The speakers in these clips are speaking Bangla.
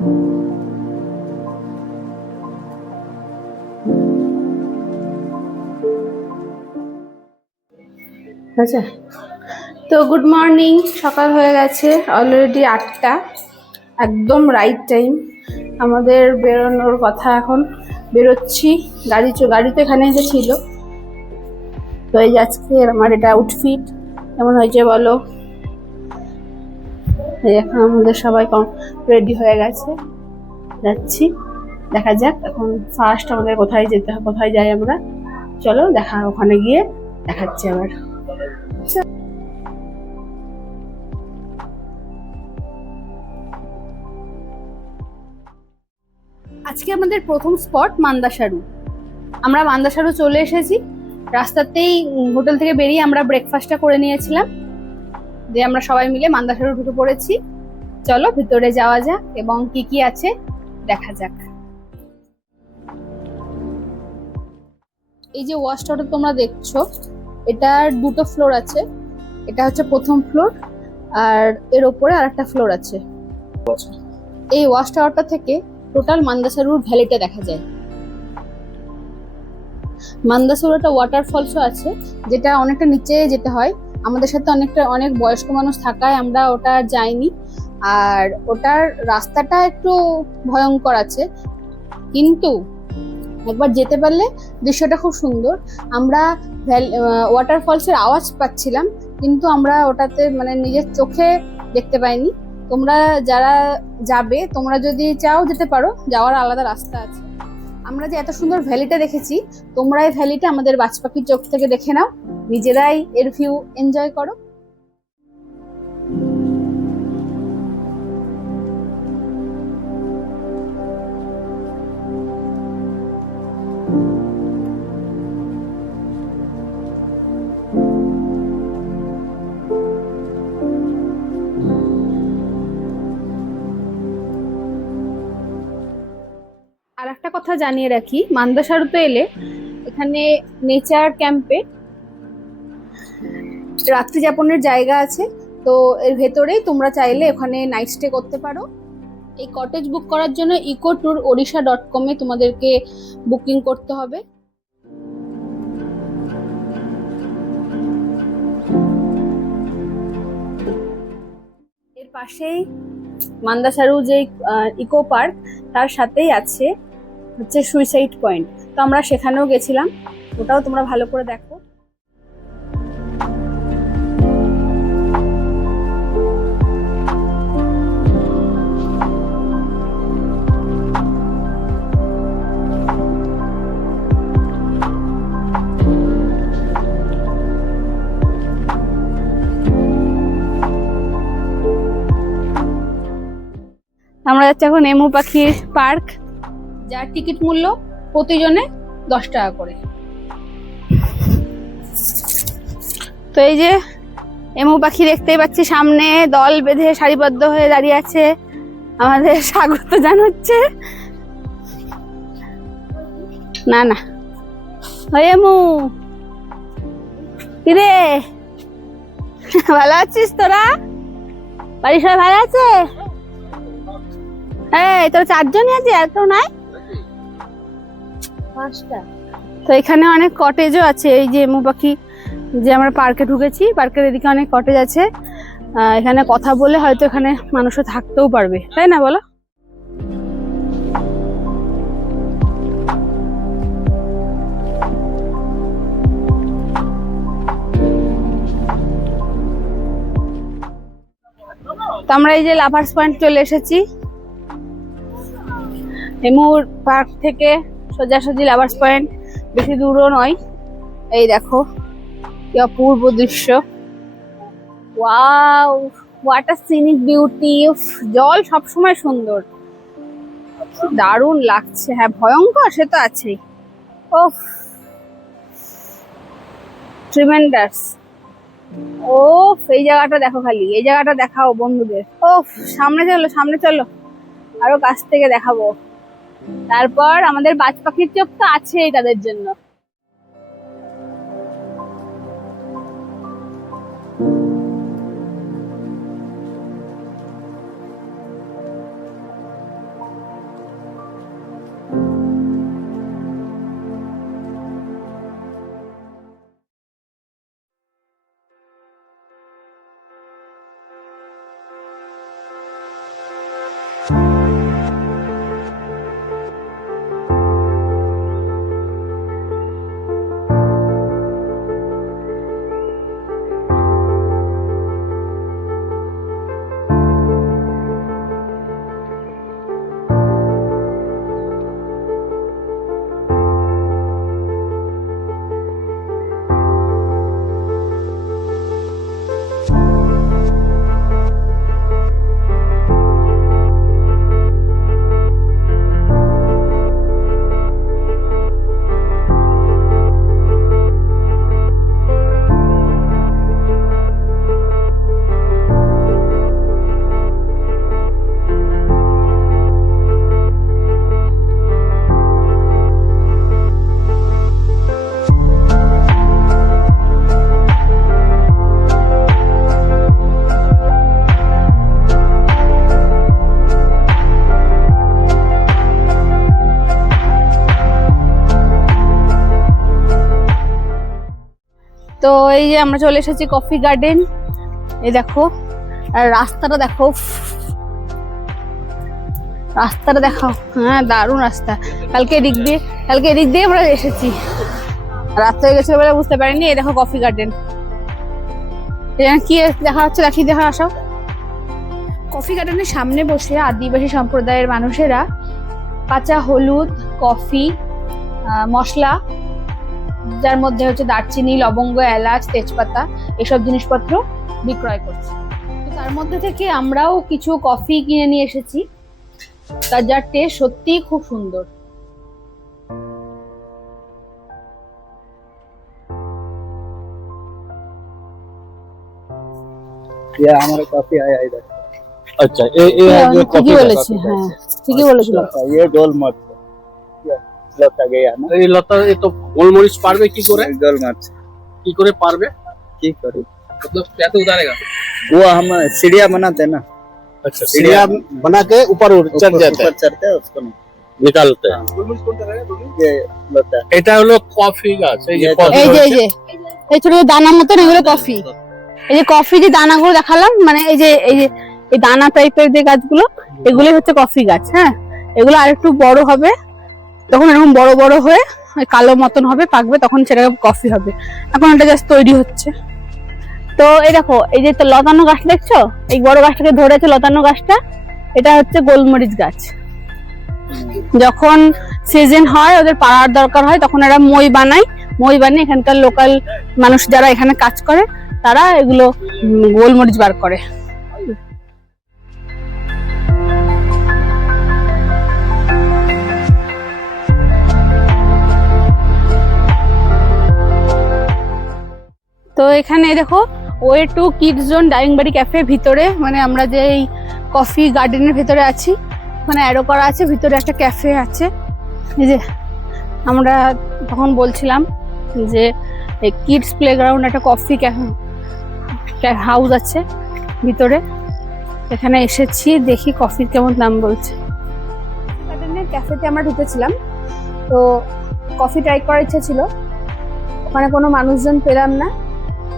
আচ্ছা, তো গুড মর্নিং। সকাল হয়ে গেছে অলরেডি 8টা, একদম রাইট টাইম আমাদের বেরোনোর কথা। এখন বেরোচ্ছি, গাড়ি তো এখানে এসেছিল। তো এই আজকে আমার এটা আউটফিট কেমন হয়েছে বলো। এই এখন আমাদের সবাই রেডি হয়ে গেছে, যাচ্ছি। দেখা যাক এখন ফার্স্ট আমাদের কোথায় যেতে হবে, কোথায় যাই আমরা। চলো ওখানে গিয়ে দেখাচ্ছি আবার। আজকে আমাদের প্রথম স্পট মান্দাসারু। আমরা মান্দাসারু চলে এসেছি। রাস্তাতেই হোটেল থেকে বেরিয়ে আমরা ব্রেকফাস্টটা করে নিয়েছিলাম, দিয়ে আমরা সবাই মিলে মান্দাসারু ঢুকে পড়েছি। চলো ভিতরে যাওয়া যাক এবং কি কি আছে দেখা যাক। এই যে ওয়াশ টাওয়ারটা তোমরা দেখছো, এটার দুটো ফ্লোর আছে। এটা হচ্ছে প্রথম ফ্লোর, আর এর ওপরে আরেকটা ফ্লোর আছে। এই ওয়াশ টাওয়ারটা থেকে টোটাল মান্দাসারুর ভ্যালিটা দেখা যায়। মান্দাসারু একটা ওয়াটারফলসও আছে, যেটা অনেকটা নিচে যেতে হয়। আমাদের সাথে অনেক বয়স্ক মানুষ থাকায় আমরা ওটা যাইনি। আর ওটার রাস্তাটা একটু ভয়ঙ্কর আছে, কিন্তু একবার যেতে পারলে দৃশ্যটা খুব সুন্দর। আমরা ওয়াটারফলসের আওয়াজ পাচ্ছিলাম, কিন্তু আমরা ওটাতে মানে নিজের চোখে দেখতে পাইনি। তোমরা যারা যাবে, তোমরা যদি চাও যেতে পারো, যাওয়ার আলাদা রাস্তা আছে। আমরা যে এত সুন্দর ভ্যালিটা দেখেছি, তোমরা এই ভ্যালিটা আমাদের বাজ পাখির চোখ থেকে দেখে নাও, নিজেরাই এর ভিউ এনজয় করো। আর একটা কথা জানিয়ে রাখি, মান্দাসারুতে এলে এখানে নেচার ক্যাম্পে রাত্রি যাপনের জায়গা আছে। তো এর ভেতরেই তোমরা চাইলে ওখানে নাইট স্টে করতে পারো। এই কটেজ বুক করার জন্য ecotour-odisha.com এ তোমাদেরকে বুকিং করতে হবে। এর পাশেই মান্দাসারু যে ইকো পার্ক, তার সাথেই আছে হচ্ছে সুইসাইড পয়েন্ট। তো আমরা সেখানেও গেছিলাম, ওটাও তোমরা ভালো করে দেখো। আমরা যাচ্ছি এখন এমু পাখির পার্ক, যার টিকিট মূল্য প্রতিজনে 10 টাকা করে। তো এই যে এমু পাখি দেখতেই পাচ্ছি, সামনে দল বেঁধে সারিবদ্ধ হয়ে দাঁড়িয়ে আছে, আমাদের স্বাগত জানাচ্ছে। না না, এমু কিরে, ভালো আছিস তোরা? বাড়ির সবাই ভালো আছে? এই তোর 4 জনই আছে, আর কেউ নাই? 5টা। তো এখানে অনেক কটেজও আছে। এই যে এমু পাখি, যে আমরা পার্কে ঢুকেছি, পার্কের এদিকে অনেক কটেজ আছে। এখানে কথা বলে হয়তো এখানে মানুষও থাকতেও পারবে, তাই না বলো? তো আমরা এই যে লাভার্স পয়েন্ট চলে এসেছি। এমুর পার্ক থেকে সোজাসুজি লাভার্স পয়েন্ট, বেশি দূরও নয়। এই দেখো কি অপূর্ব দৃশ্য, wow, what a scenic beauty. জল সবসময় সুন্দর, দারুণ লাগছে। হ্যাঁ, ভয়ঙ্কর সে তো আছেই। ওফ, ট্রিমেন্ডাস। ওফ, এই জায়গাটা দেখো, খালি এই জায়গাটা দেখাও বন্ধুদের। ওফ, সামনে চলো সামনে চলো, আরো কাছ থেকে দেখাবো। তারপর আমাদের বাজ পাখির চোখ তো আছেই তাদের জন্য। এই যে আমরা চলে এসেছি কফি গার্ডেন। এই দেখো, আর রাস্তাটা দেখো, রাস্তাটা দেখো, হ্যাঁ দারুণ রাস্তা। কালকে এদিক দিয়ে আমরা এসেছি, রাস্তা হয়ে গেছিল বলে বুঝতে পারিনি। এই দেখো কফি গার্ডেন, কি দেখা হচ্ছে দেখা আসো। কফি গার্ডেনের সামনে বসে আদিবাসী সম্প্রদায়ের মানুষেরা কাঁচা হলুদ, কফি, মশলা, যার মধ্যে হচ্ছে দারচিনি, লবঙ্গ, এলাচ, তেজপাতা, এসব জিনিসপত্র বিক্রয় করছে। তো তার মধ্যে থেকে আমরাও কিছু কফি কিনে নিয়ে এসেছি, তার যার টেস্ট সত্যিই খুব সুন্দর। ये हमारा कॉफी आया इधर। अच्छा ये जो कॉफी বলেছি, হ্যাঁ ঠিকই বলেছিল। ये गोल मर्च लता गया ना, এই লতা এ তো গোলমরিচ পারবে কি করে? गोल मर्च কি করে পারবে? की करी मतलब कैसे उतारेगा? वो हम सीढ़िया बनाते हैं ना, अच्छा सीढ़ियाँ बना के ऊपर चढ़ जाते हैं, ऊपर चढ़ते हैं उसको निकालते हैं। ये लता এটা হলো কফি গাছ। এই যে এই কফি এই যে হচ্ছে- এই ছোট ছোট দানা মতন, এগুলো কফি। এই যে কফি যে দানাগুলো দেখালাম, মানে এই যে এই দানা টাইপের যে গাছগুলো, এগুলোই হচ্ছে কফি গাছ। হ্যাঁ, এগুলো আরেকটু বড় হবে, তখন এরকম বড় বড় হয়ে কালো মতন হবে, পাকবে, তখন সেটা কফি হবে। এখন এটা জাস্ট তৈরি হচ্ছে। তো এই দেখো, এই যে লতানো গাছ দেখছো, এই বড় গাছটাকে ধরে আছে লতানো গাছটা, এটা হচ্ছে গোলমরিচ গাছ। যখন সিজন হয়, ওদের পাড়ার দরকার হয়, তখন এরা মই বানিয়ে এখানকার লোকাল মানুষ যারা এখানে কাজ করে তারা এগুলো গোলমরিচ বার করে। তো এখানে দেখো, ওয়ে টু কিডস জোন ডাইংবাড়ি ক্যাফে ভিতরে, মানে আমরা যে এই কফি গার্ডেনের ভিতরে আছি, ওখানে অ্যারো করা আছে, ভিতরে একটা ক্যাফে আছে। এই যে আমরা তখন বলছিলাম যে এই কিডস প্লেগ্রাউন্ড, একটা কফি হাউস আছে ভিতরে। এখানে এসেছি, দেখি কফির কেমন দাম বলছে। গার্ডেনের ক্যাফেতে আমরা ঢুকেছিলাম, তো কফি ট্রাই করার ইচ্ছা ছিল, ওখানে কোনো মানুষজন পেলাম না,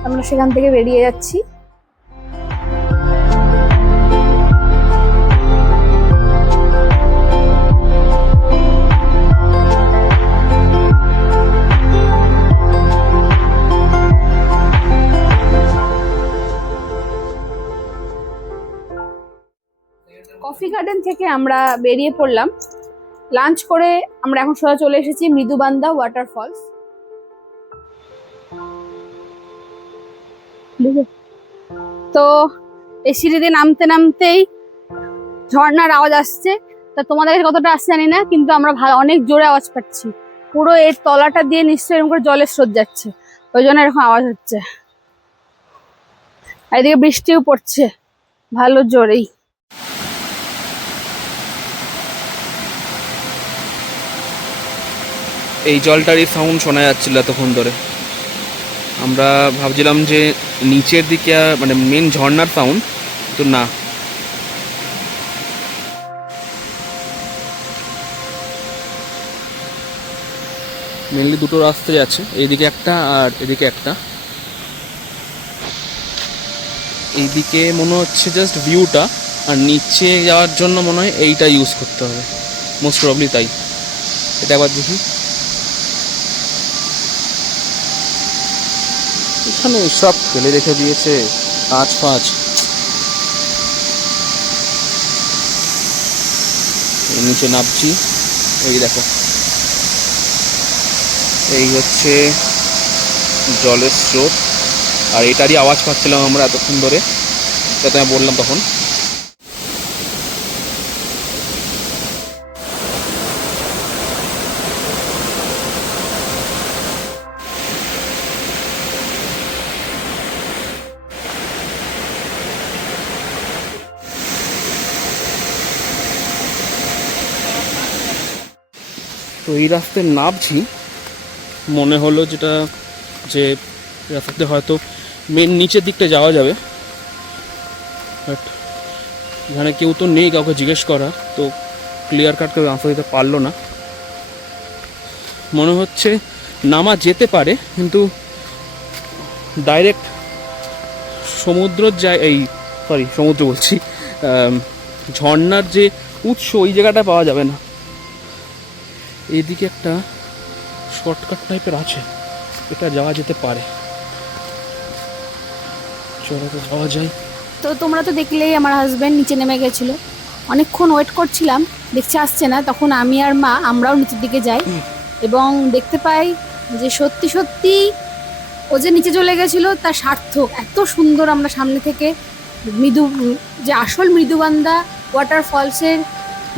আমরা সেখান থেকে বেরিয়ে যাচ্ছি। কফি গার্ডেন থেকে আমরা বেরিয়ে পড়লাম, লাঞ্চ করে আমরা এখন সোজা চলে এসেছি মৃদুবান্দা ওয়াটারফলস। তো এই সিঁড়িতে নামতে নামতেই ঝর্ণার আওয়াজ আসছে, তা তোমাদের কাছে কতটা আসছে জানি না, কিন্তু আমরা অনেক জোরে আওয়াজ পাচ্ছি। পুরো এর তলাটা দিয়ে নিশ্চয়ই এরকম করে জলের স্রোত যাচ্ছে, ওই জন্য এরকম আওয়াজ হচ্ছে। আর এদিকে বৃষ্টিও পড়ছে ভালো জোরেই। এই জলটারই সাউন্ড শোনা যাচ্ছিল এতক্ষণ ধরে। আমরা ভাবছিলাম যে নিচের দিকে মানে মেন ঝর্ণার সাউন্ড, তো না। মেনলি দুটো রাস্তায় আছে, এইদিকে একটা আর এদিকে একটা। এইদিকে মনে হচ্ছে জাস্ট ভিউটা, আর নিচে যাওয়ার জন্য মনে হয় এইটা ইউজ করতে হবে, মোস্ট প্রবলি তাই। এটা একবার দেখি। এখানে সব ফেলে রেখে দিয়েছে, কাঁচ ফাঁচ। নিচে নামছি, এই দেখো, এই হচ্ছে জলের স্রোত, আর এটারই আওয়াজ পাচ্ছিলাম আমরা এতক্ষণ ধরে, যাতে আমি বললাম তখন। তো এই রাস্তায় নামছি, মনে হলো যেটা যে রাস্তাতে হয়তো মেন নিচের দিকটা যাওয়া যাবে, বাট এখানে কেউ তো নেই কাউকে জিজ্ঞেস করা, তো ক্লিয়ার কাট কেউ আনসার দিতে পারলো না। মনে হচ্ছে নামা যেতে পারে, কিন্তু ডাইরেক্ট সমুদ্র বলছি, ঝর্ণার যে উৎস ওই জায়গাটা পাওয়া যাবে না। এইদিকে একটা শর্টকাট টাইপের আছে, এটা যাওয়া যেতে পারে, চলো তো যাওয়া যায়। তো তোমরা তো দেখলেই আমার হাজব্যান্ড নিচে নেমে গেছিলো, অনেকক্ষণ ওয়েট করছিলাম, দেখছি আসছে না, তখন আমি আর মা আমরাও নিচের দিকে যাই এবং দেখতে পাই যে সত্যি সত্যি ও যে নিচে চলে গেছিলো তার সার্থক। এত সুন্দর আমরা সামনে থেকে যে আসল মৃদুবান্দা ওয়াটারফলসের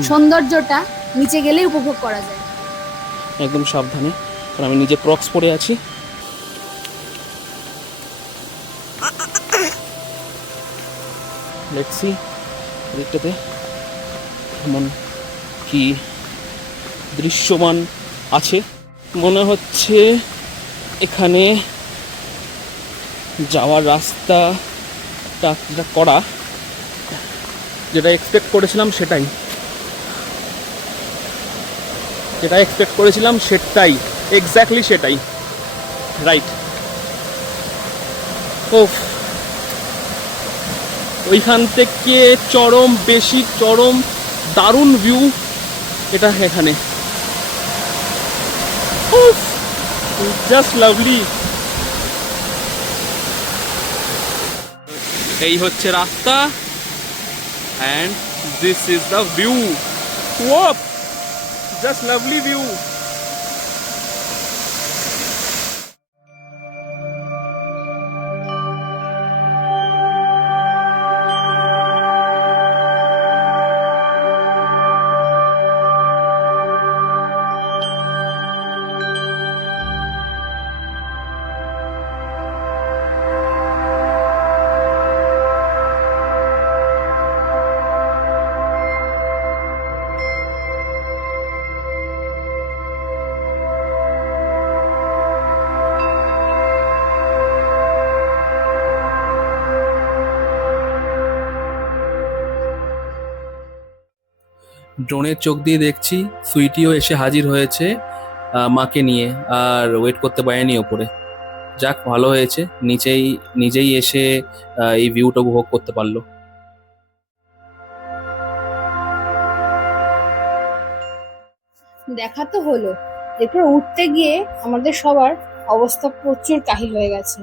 সৌন্দর্যটা নিচে গেলেই উপভোগ করা যায়। একদম সাবধানে, কারণ আমি নিজে ক্রক্স পরে আছি। দেখছি দিকটাতে এমন কি দৃশ্যমান আছে, মনে হচ্ছে এখানে যাওয়ার রাস্তাটা যেটা করা, যেটা এক্সপেক্ট করেছিলাম সেটাই, এক্স্যাক্টলি সেটাই, রাইট। ও ওইখান থেকে চরম দারুণ ভিউ এটা এখানে, জাস্ট লাভলি। এই হচ্ছে রাস্তা, and this is the view. Wow, just lovely view. ড্রোনের চোখ দিয়ে দেখছি সুইটিও এসে হাজির হয়েছে মাকে নিয়ে, আর ওয়েট করতে পারেনি ওপরে। যাক, ভালো হয়েছে, নিজেই এসে এই ভিউটা উপভোগ করতে পারলো। দেখা তো হলো, এরপর উঠতে গিয়ে আমাদের সবার অবস্থা প্রচুর কাহিল হয়ে গেছে।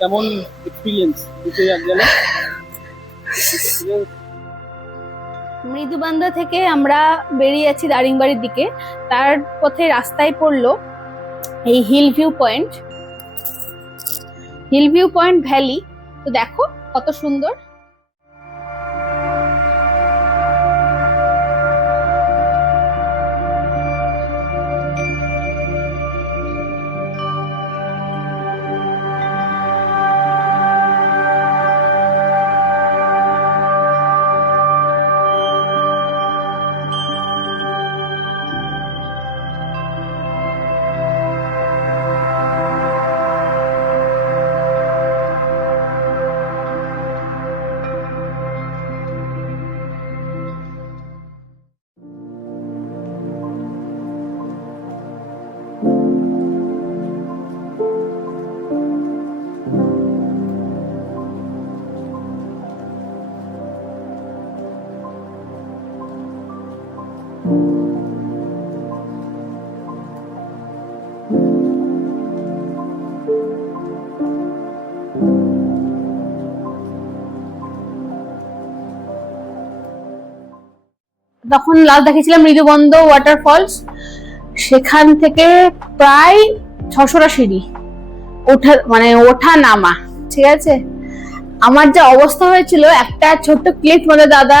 কেমন এক্সপিরিয়েন্স গেলে? মৃদুবান্দা থেকে আমরা বেরিয়েছি দারিংবাড়ির দিকে, তার পথে রাস্তায় পড়লো এই হিল ভিউ পয়েন্ট ভ্যালি। তো দেখো কত সুন্দর। তখন লাস্ট দেখেছিলাম মৃদুবন্দ ওয়াটারফলস, সেখান থেকে প্রায় 600টা সিঁড়ি ওঠা নামা, ঠিক আছে। আমার যে অবস্থা হয়েছিল, একটা ছোট্ট ক্লিপ মানে দাদা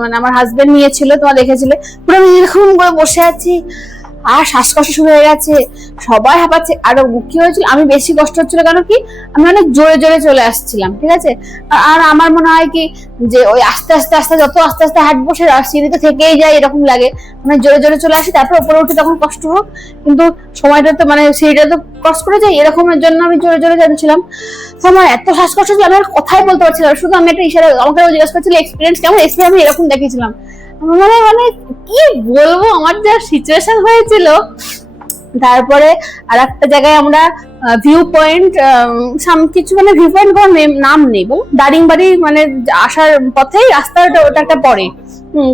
মানে আমার হাজবেন্ড নিয়েছিল, তোমরা দেখেছিলে, পুরো আমি এরকম করে বসে আছি আর শ্বাসকষ্ট শুরু হয়ে গেছে, সবাই হাঁপাচ্ছে। আর কি হয়েছিল, আমি বেশি কষ্ট হচ্ছিল, কেন কি আমি অনেক জোরে জোরে চলে আসছিলাম, ঠিক আছে। আর আমার মনে হয় কি যে ওই আস্তে আস্তে যত আস্তে আস্তে হাঁটবো সে সিঁড়িতে থেকেই যায়, এরকম লাগে, মানে জোরে জোরে চলে আসি, তারপর উপরে উঠে তখন কষ্ট হোক, কিন্তু সময়টা তো মানে সিঁড়িটা তো ক্রস করে যাই, এরকমের জন্য আমি জোরে জোরে যাচ্ছিলাম। তো আমার এত শ্বাসকষ্ট ছিল, আমি আর কথাই বলতে পারছিলাম না। শুধু আমি একটা ইশারা, আমাকে জিজ্ঞাসা করছিল এক্সপিরিয়েন্স কেমন, এক্সপিরিয়েন্স আমি এরকম দেখেছিলাম। আমার মানে কি বলবো, আমার যা সিচুয়েশন হয়েছিল। তারপরে আর একটা জায়গায় আমরা ভিউ পয়েন্ট কিছু, মানে ভিউ পয়েন্ট কোনো নাম নেই বল, দারিংবাড়ি মানে আসার পথেই রাস্তাটা ওটা একটা পড়ে,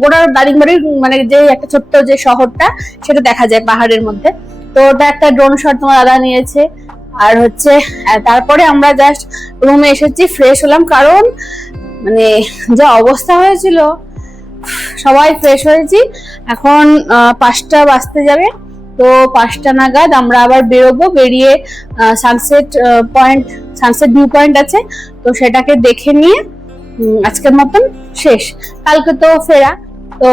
গোটা দারিংবাড়ির মানে যে একটা ছোট্ট যে শহরটা সেটা দেখা যায় পাহাড়ের মধ্যে। তো ওটা একটা ড্রোন শট তোমার দাদা নিয়েছে। আর হচ্ছে তারপরে আমরা জাস্ট রুমে এসেছি, ফ্রেশ হলাম, কারণ মানে যা অবস্থা হয়েছিল। সবাই ফ্রেশ হয়েছি, এখন 5টা বাজতে যাবে। তো 5টা নাগাদ আমরা আবার বেরোবো, বেরিয়ে সানসেট ভিউ পয়েন্ট আছে, তো সেটাকে দেখে নিয়ে আজকের মতন শেষ। কালকে তো ফেরা, তো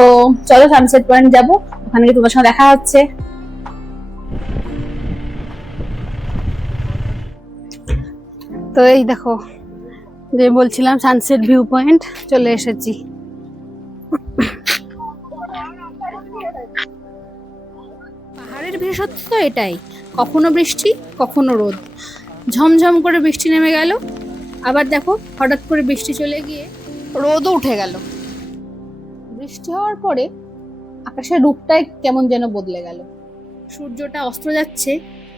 চলো সানসেট পয়েন্ট যাবো, ওখানে গিয়ে তোমার সঙ্গে দেখা হচ্ছে। তো এই দেখো, যে বলছিলাম সানসেট ভিউ পয়েন্ট চলে এসেছি। পাহাড়ের বিশেষত্ব তো এটাই, কখনো বৃষ্টি কখনো রোদ, ঝমঝম করে বৃষ্টি নেমে গেল, আবার দেখো হঠাৎ করে বৃষ্টি চলে গিয়ে রোদও উঠে গেল। বৃষ্টি হওয়ার পরে আকাশের রূপটাই কেমন যেন বদলে গেল, সূর্যটা অস্ত যাচ্ছে,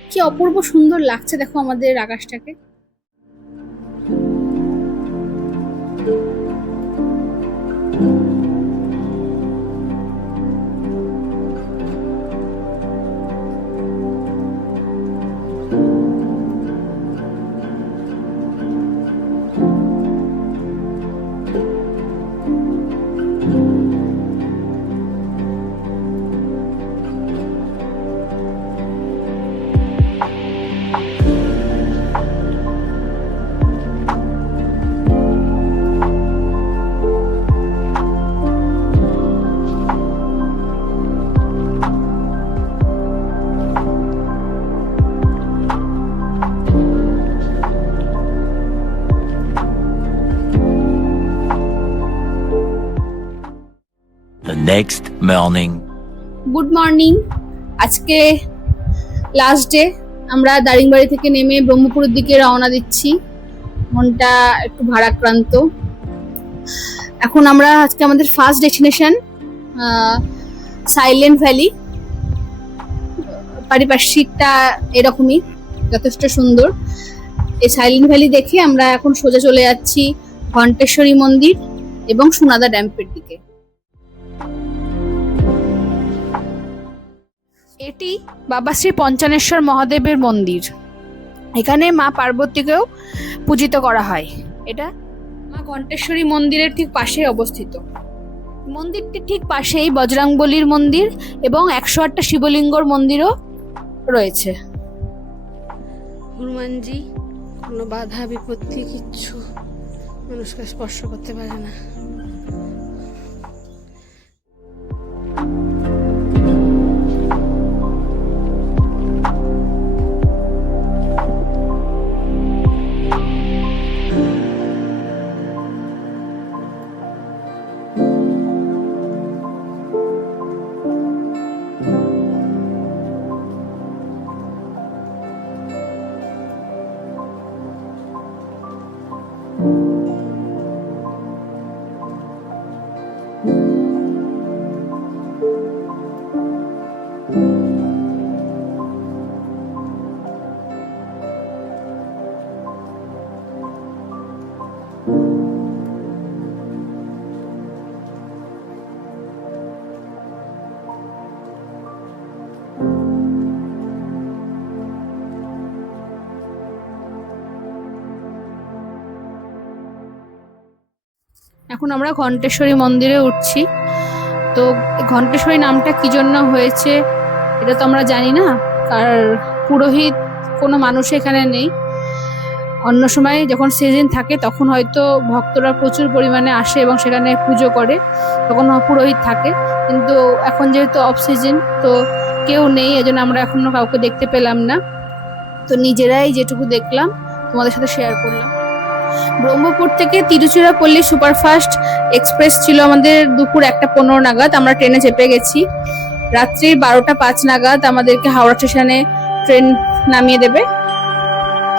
কি অপূর্ব সুন্দর লাগছে দেখো আমাদের আকাশটাকে। The next morning. Good morning, আজকে লাস্ট ডে। আমরা দারিংবাড়ি থেকে নেমে ব্রহ্মপুরের দিকে রওনা দিচ্ছি, মনটা একটু ভারাক্রান্ত। এখন আমরা আজকে আমাদের ফার্স্ট ডেস্টিনেশন সাইলেন্ট ভ্যালি। পারিপার্শ্বিকটা এরকমই, যথেষ্ট সুন্দর। এই সাইলেন্ট ভ্যালি দেখে আমরা এখন সোজা চলে যাচ্ছি ঘণ্টেশ্বরী মন্দির এবং সোনাদা ড্যামের দিকে। এটি বাবা শ্রী পঞ্চানেশ্বর মহাদেবের মন্দির, এখানে মা পার্বতীকেও পূজিত করা হয়। এটা মা ঘণ্টেশ্বরী মন্দিরের ঠিক পাশে অবস্থিত। মন্দিরটির ঠিক পাশেই বজরংবলীর মন্দির এবং 108টা শিবলিঙ্গর মন্দিরও রয়েছে। হনুমানজি কোনো বাধা বিপত্তি কিচ্ছু মানুষকে স্পর্শ করতে পারে না। এখন আমরা ঘণ্টেশ্বরী মন্দিরে উঠছি। তো ঘণ্টেশ্বরী নামটা কি জন্য হয়েছে এটা তো আমরা জানি না, কারণ পুরোহিত কোনো মানুষ এখানে নেই। অন্য সময় যখন সিজন থাকে তখন হয়তো ভক্তরা প্রচুর পরিমাণে আসে এবং সেখানে পুজো করে, তখন পুরোহিত থাকে। কিন্তু এখন যেহেতু অফ সিজন, তো কেউ নেই, এজন্য আমরা এখনো কাউকে দেখতে পেলাম না। তো নিজেরাই যেটুকু দেখলাম তোমাদের সাথে শেয়ার করলাম। ব্রহ্মপুর থেকে তিরুচিরাপল্লী সুপারফাস্ট এক্সপ্রেস ছিল আমাদের দুপুর 1:15 নাগাদ। আমরা ট্রেনে চেপে গেছি। রাত্রি 12টা 5 নাগাদ আমাদেরকে হাওড়া স্টেশনে ট্রেন নামিয়ে দেবে।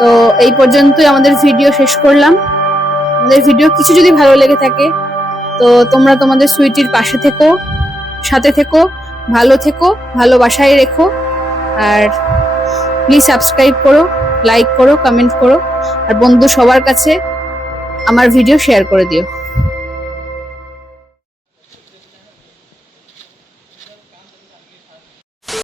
তো এই পর্যন্তই আমাদের ভিডিও শেষ করলাম। আমাদের ভিডিও কিছু যদি ভালো লেগে থাকে তো তোমরা তোমাদের সুইটির পাশে থেকো, সাথে থেকো, ভালো থেকো, ভালোবাসায় রেখো। আর প্লিজ সাবস্ক্রাইব করো, লাইক করো, কমেন্ট করো, আর বন্ধু সবার কাছে আমার ভিডিও শেয়ার করে দিও।